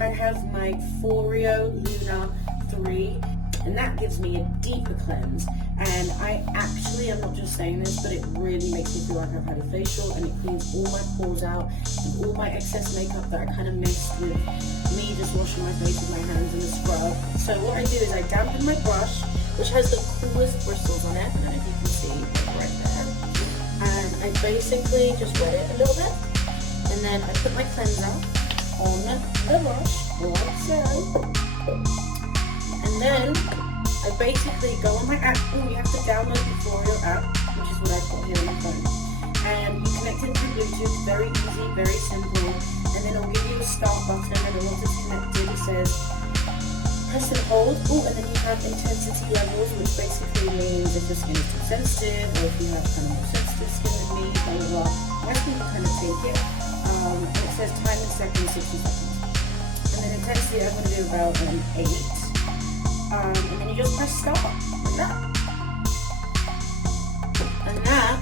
I have my FOREO Luna 3, and that gives me a deeper cleanse. And I actually, I'm not just saying this, but it really makes me feel like I've had a facial, and it cleans all my pores out and all my excess makeup that I kind of missed with me just washing my face with my hands in a scrub. So what I do is I dampen my brush, which has the coolest bristles on it. I don't know if you can see right there. And I basically just wet it a little bit, and then I put my cleanser on the brush, like so. And then I basically go on my app. Oh, you have to download the FOREO app, which is what I've got here on my phone. And you connect it through Bluetooth, very easy, very simple. And then it'll give you a start button, and then once it's connected, it says press and hold. Oh, and then you have intensity levels, which basically means if your skin is too sensitive, or if you have kind of more sensitive skin than me, blah blah blah. My skin can kind of take it. And it says time in seconds, 60 seconds. And then intensity, I'm going to do about an 8. And then you just press start, like that. And that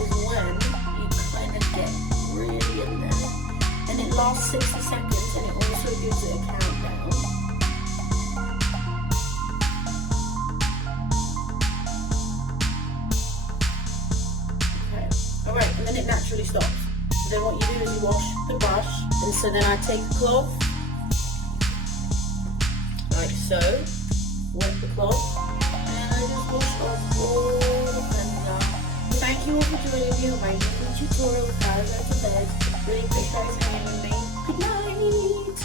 is when you kind of get really in there. And it lasts 60 seconds, and it also gives it a countdown. Okay, alright, and then it naturally stops. So then what you do is you wash the brush, and so then I take a cloth, like so, wet the cloth, and I just wash off all the cleanser. Thank you all for joining me on my new tutorial of how to go to bed. Really appreciate you hanging with me. Good night!